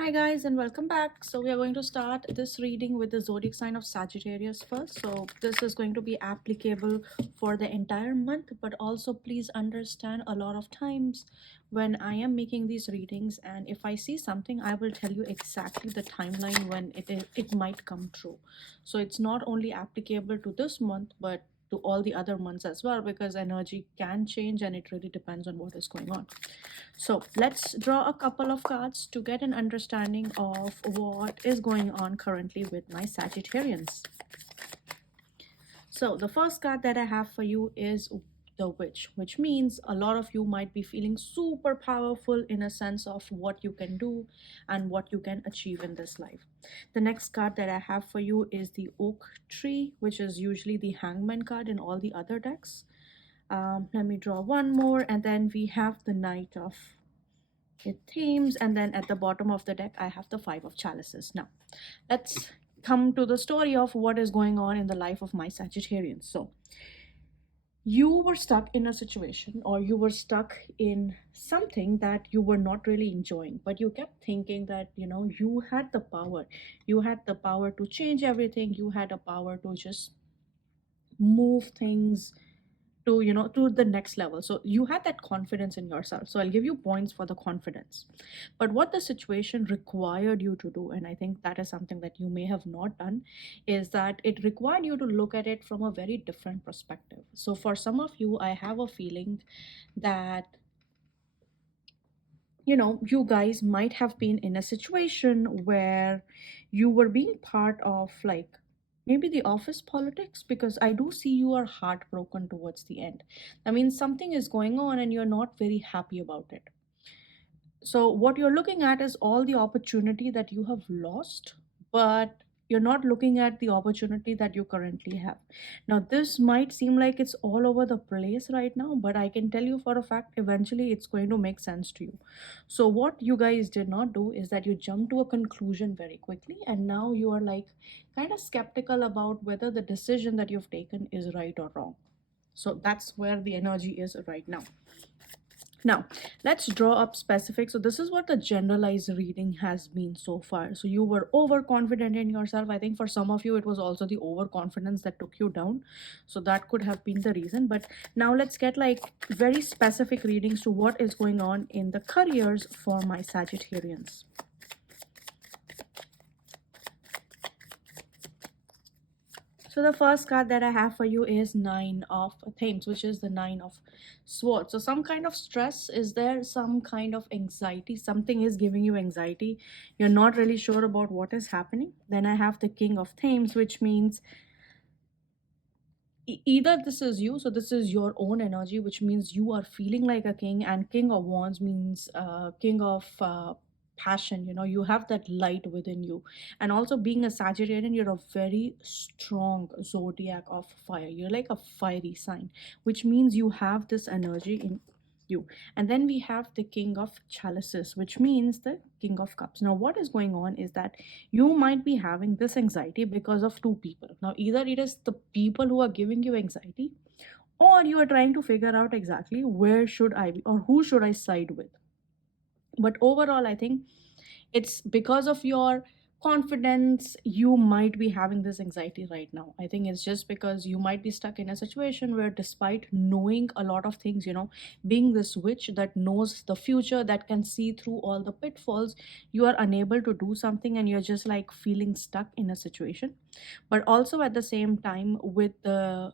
Hi guys and welcome back. So we are going to start this reading with the zodiac sign of Sagittarius first. So this is going to be applicable for the entire month, but also please understand a lot of times when I am making these readings and if I see something, I will tell you exactly the timeline when it might come true. So it's not only applicable to this month, but to all the other months as well, because energy can change and it really depends on what is going on. So let's draw a couple of cards to get an understanding of what is going on currently with my Sagittarians. So the first card that I have for you is the Witch, which means a lot of you might be feeling super powerful in a sense of what you can do and what you can achieve in this life. The next card that I have for you is the Oak Tree, which is usually the Hangman card in all the other decks. Let me draw one more, and then we have the Knight of Themes, and then at the bottom of the deck I have the Five of Chalices. Now let's come to the story of what is going on in the life of my Sagittarians. So you were stuck in a situation, or you were stuck in something that you were not really enjoying, but you kept thinking that you had the power to change everything. You had a power to just move things to the next level. So you had that confidence in yourself. So I'll give you points for the confidence. But what the situation required you to do, and I think that is something that you may have not done, is that it required you to look at it from a very different perspective. So for some of you, I have a feeling that you guys might have been in a situation where you were being part of, like, maybe the office politics, because I do see you are heartbroken towards the end. I mean, something is going on and you're not very happy about it. So what you're looking at is all the opportunity that you have lost, but you're not looking at the opportunity that you currently have. Now this might seem like it's all over the place right now, but I can tell you for a fact eventually it's going to make sense to you. So what you guys did not do is that you jumped to a conclusion very quickly, and now you are like kind of skeptical about whether the decision that you've taken is right or wrong. So that's where the energy is right now. Now, let's draw up specific. So this is what the generalized reading has been so far. So you were overconfident in yourself. I think for some of you, it was also the overconfidence that took you down. So that could have been the reason. But now let's get like very specific readings to what is going on in the careers for my Sagittarians. So the first card that I have for you is Nine of Themes, which is the Nine of Swords. So some kind of stress is there, some kind of anxiety, something is giving you anxiety. You're not really sure about what is happening. Then I have the King of Themes, which means either this is you, so this is your own energy, which means you are feeling like a king, and King of Wands means king of passion. You have that light within you. And also, being a Sagittarian, you're a very strong zodiac of fire. You're like a fiery sign, which means you have this energy in you. And then we have the King of Chalices, which means the King of Cups. Now what is going on is that you might be having this anxiety because of two people. Now either it is the people who are giving you anxiety, or you are trying to figure out exactly where should I be or who should I side with. But overall, I think it's because of your confidence you might be having this anxiety right now. I think it's just because you might be stuck in a situation where, despite knowing a lot of things, being this witch that knows the future, that can see through all the pitfalls, you are unable to do something and you're just like feeling stuck in a situation. But also at the same time, with the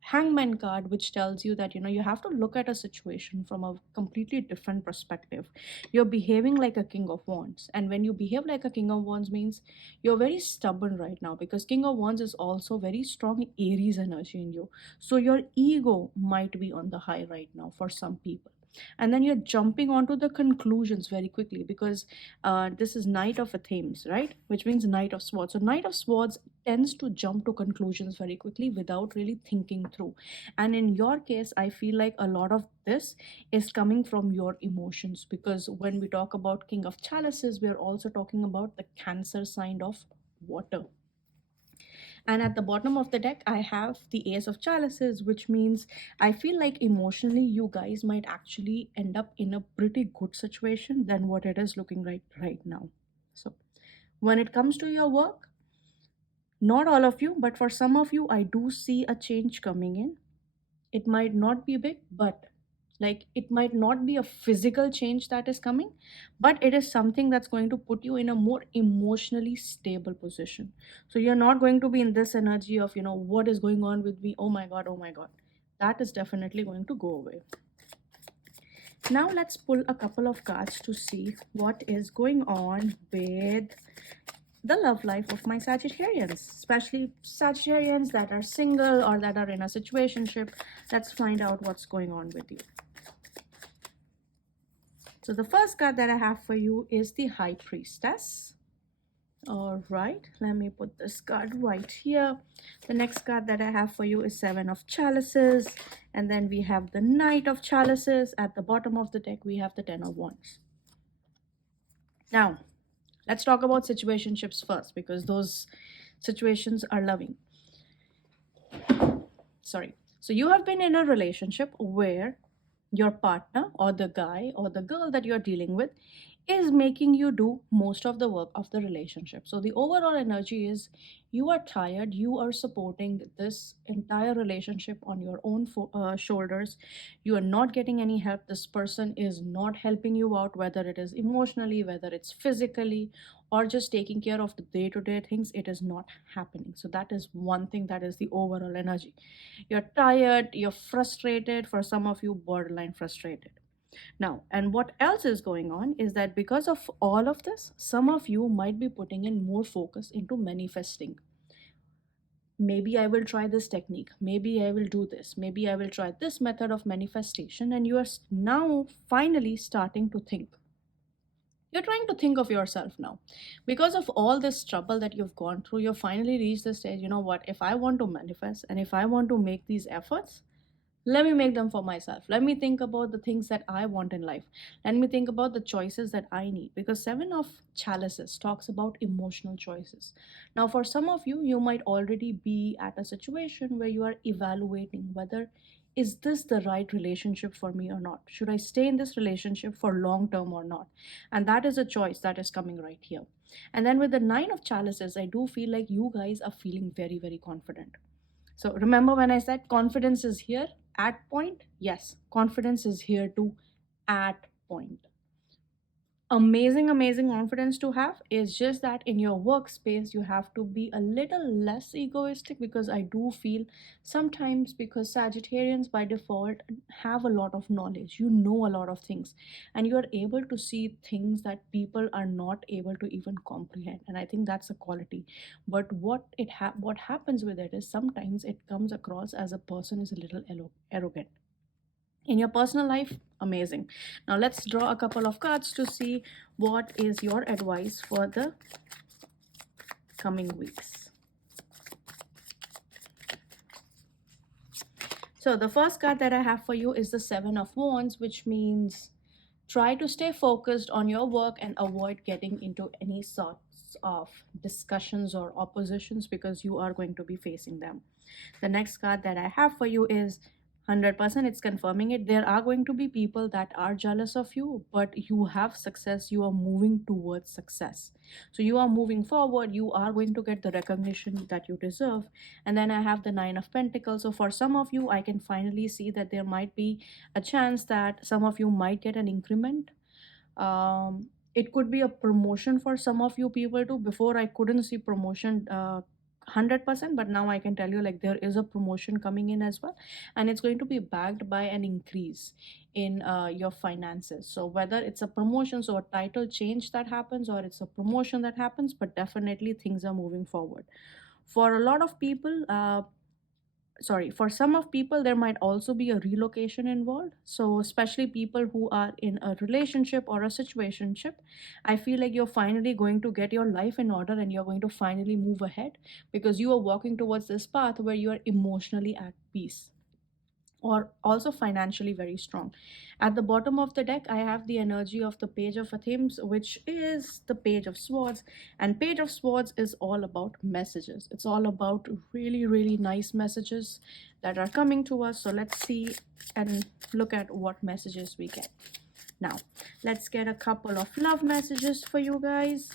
Hangman card, which tells you that you have to look at a situation from a completely different perspective. You're behaving like a King of Wands, and when you behave like a King of Wands means you're very stubborn right now, because King of Wands is also very strong Aries energy in you. So your ego might be on the high right now for some people. And then you're jumping onto the conclusions very quickly, because this is Knight of Themes, right, which means Knight of Swords. So Knight of Swords tends to jump to conclusions very quickly without really thinking through. And in your case, I feel like a lot of this is coming from your emotions, because when we talk about King of Chalices, we're also talking about the Cancer sign of water. And at the bottom of the deck, I have the Ace of Chalices, which means I feel like emotionally you guys might actually end up in a pretty good situation than what it is looking right now. So when it comes to your work, not all of you, but for some of you, I do see a change coming in. It might not be big, but like it might not be a physical change that is coming, but it is something that's going to put you in a more emotionally stable position. So you're not going to be in this energy of, what is going on with me? Oh my God, oh my God. That is definitely going to go away. Now let's pull a couple of cards to see what is going on with the love life of my Sagittarians, especially Sagittarians that are single or that are in a situationship. Let's find out what's going on with you. So the first card that I have for you is the High Priestess. All right, let me put this card right here. The next card that I have for you is Seven of Chalices. And then we have the Knight of Chalices. At the bottom of the deck, we have the Ten of Wands. Now, let's talk about situationships first, because those situations are loving. Sorry. So you have been in a relationship where your partner or the guy or the girl that you're dealing with is making you do most of the work of the relationship. So the overall energy is you are tired, you are supporting this entire relationship on your own shoulders. You are not getting any help. This person is not helping you out, whether it is emotionally, whether it's physically, or just taking care of the day-to-day things. It is not happening. So that is one thing, that is the overall energy. You're tired, you're frustrated, for some of you borderline frustrated. Now, and what else is going on is that because of all of this, some of you might be putting in more focus into manifesting. Maybe I will try this technique, maybe I will do this, maybe I will try this method of manifestation, and you are now finally starting to think. You're trying to think of yourself now. Because of all this trouble that you've gone through, you've finally reached the stage, you know what, if I want to manifest and if I want to make these efforts, let me make them for myself. Let me think about the things that I want in life. Let me think about the choices that I need. Because Seven of Chalices talks about emotional choices. Now, for some of you, you might already be at a situation where you are evaluating whether is this the right relationship for me or not? Should I stay in this relationship for long term or not? And that is a choice that is coming right here. And then with the Nine of Chalices, I do feel like you guys are feeling very, very confident. So remember when I said confidence is here at point? Yes, confidence is here too at point. Amazing, amazing confidence to have. Is just that in your workspace you have to be a little less egoistic, because I do feel sometimes, because Sagittarians by default have a lot of knowledge, you know a lot of things, and you are able to see things that people are not able to even comprehend, and I think that's a quality. But what happens with it is sometimes it comes across as a person is a little arrogant. In your personal life, amazing. Now let's draw a couple of cards to see what is your advice for the coming weeks. So the first card that I have for you is the Seven of Wands, which means try to stay focused on your work and avoid getting into any sorts of discussions or oppositions, because you are going to be facing them. The next card that I have for you is 100%, it's confirming it. There are going to be people that are jealous of you, but you have success. You are moving towards success. So you are moving forward. You are going to get the recognition that you deserve. And then I have the Nine of Pentacles. So for some of you, I can finally see that there might be a chance that some of you might get an increment. It could be a promotion for some of you people too. Before I couldn't see promotion 100%, but now I can tell you like there is a promotion coming in as well, and it's going to be backed by an increase in your finances. So whether it's a promotion, so a title change that happens, or it's a promotion that happens, but definitely things are moving forward. For a lot of people, for some of people there might also be a relocation involved. So especially people who are in a relationship or a situationship, I feel like you're finally going to get your life in order and you're going to finally move ahead, because you are walking towards this path where you are emotionally at peace, or also financially very strong. At the bottom of the deck, I have the energy of the Page of Athems, which is the Page of Swords. And Page of Swords is all about messages. It's all about really, really nice messages that are coming to us. So let's see and look at what messages we get. Now, let's get a couple of love messages for you guys.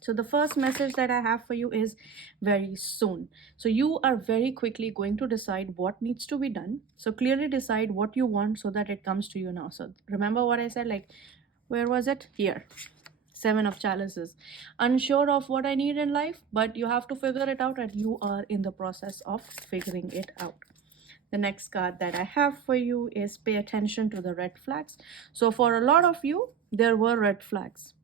So the first message that I have for you is very soon. So you are very quickly going to decide what needs to be done. So clearly decide what you want so that it comes to you now. So remember what I said, like, where was it? Here. Seven of chalices. Unsure of what I need in life, but you have to figure it out, and you are in the process of figuring it out. The next card that I have for you is pay attention to the red flags. So for a lot of you, there were red flags.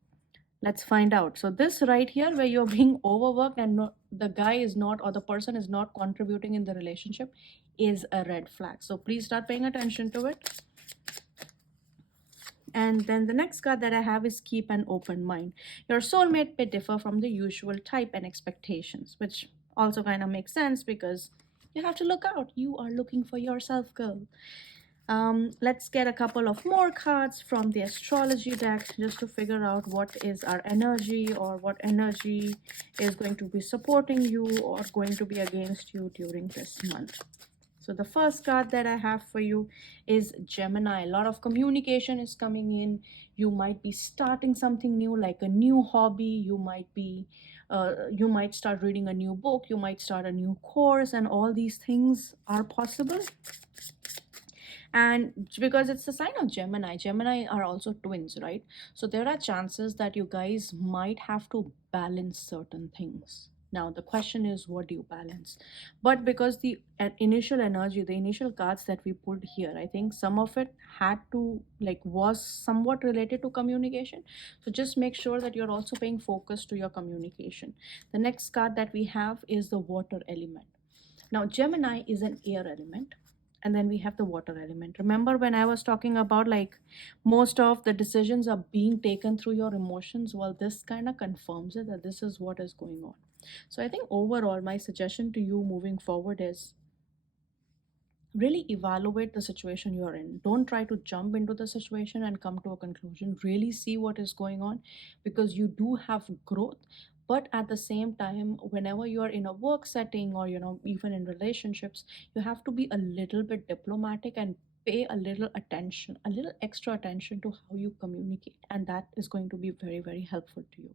Let's find out. So this right here, where you're being overworked and the guy is not, or the person is not contributing in the relationship, is a red flag. So please start paying attention to it. And then the next card that I have is keep an open mind. Your soulmate may differ from the usual type and expectations, which also kind of makes sense because you have to look out. You are looking for yourself, girl. Let's get a couple of more cards from the astrology deck just to figure out what is our energy, or what energy is going to be supporting you or going to be against you during this month. So the first card that I have for you is Gemini. A lot of communication is coming in. You might be starting something new, like a new hobby. You might start reading a new book. You might start a new course, and all these things are possible. And because it's a sign of Gemini are also twins, right? So there are chances that you guys might have to balance certain things. Now the question is, what do you balance? But because the initial energy, the initial cards that we pulled here, I think some of it had to, like, was somewhat related to communication. So just make sure that you're also paying focus to your communication. The next card that we have is the water element. Now Gemini is an air element, and then we have the water element. Remember when I was talking about, like, most of the decisions are being taken through your emotions? Well, this kind of confirms it, that this is what is going on. So I think overall, my suggestion to you moving forward is really evaluate the situation you're in. Don't try to jump into the situation and come to a conclusion. Really see what is going on, because you do have growth. But at the same time, whenever you're in a work setting, or even in relationships, you have to be a little bit diplomatic and pay a little attention, a little extra attention to how you communicate, and that is going to be very, very helpful to you.